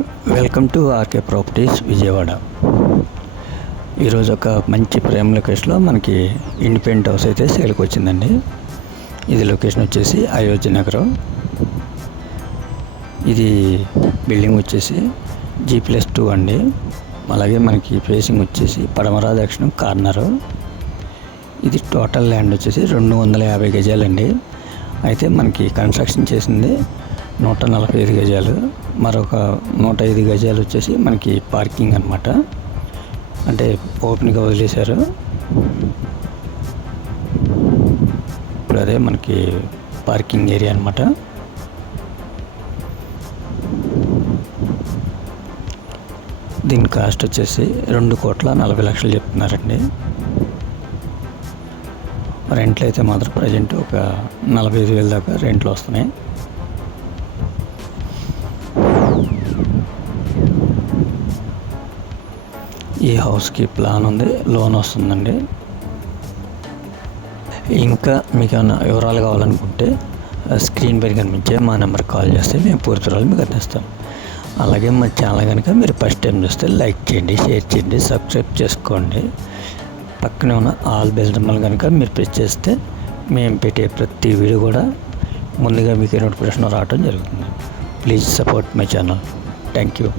Welcome to RK properties Vijayawada. ఈరోజు ఒక మంచి ప్రేమ లొకేషన్లో మనకి ఇండిపెండెంట్ హౌస్ అయితే సేల్కి వచ్చిందండి. ఇది లొకేషన్ వచ్చేసి అయోధ్య నగరం. ఇది బిల్డింగ్ వచ్చేసి జీ ప్లస్ టూ అండి. అలాగే మనకి ఫేసింగ్ వచ్చేసి పడమరా దక్షిణం కార్నరు. ఇది టోటల్ ల్యాండ్ వచ్చేసి రెండు వందల యాభై గజాలండి. అయితే మనకి కన్స్ట్రక్షన్ చేసింది నూట నలభై ఐదు గజాలు మరొక నూట ఐదు గజాలు వచ్చేసి మనకి పార్కింగ్ అనమాట అంటే ఓపెన్గా వదిలేశారు. ఇప్పుడు అదే మనకి పార్కింగ్ ఏరియా అనమాట దీని కాస్ట్ వచ్చేసి రెండు కోట్ల నలభై లక్షలు చెప్తున్నారండి. రెంట్లు అయితే మాత్రం ప్రజెంట్ ఒక నలభై ఐదు వేల దాకా రెంట్లు వస్తున్నాయి. ఈ హౌస్కి ప్లాన్ ఉంది లోన్ వస్తుందండి. ఇంకా మీకు ఏమైనా వివరాలు కావాలనుకుంటే స్క్రీన్ పైన కనిపించే మా నెంబర్ కాల్ చేస్తే మేము పూర్తి వివరాలు మీకు అందిస్తాం. అలాగే మా ఛానల్ కనుక మీరు ఫస్ట్ టైం చూస్తే లైక్ చేయండి షేర్ చేయండి సబ్స్క్రైబ్ చేసుకోండి. పక్కనే ఉన్న ఆల్ బెల్ సింబల్ కనుక మీరు ప్రెస్ చేస్తే మేము పెట్టే ప్రతి వీడియో కూడా ముందుగా మీకు నోటిఫికేషన్ రావడం జరుగుతుంది. Please support my channel. Thank you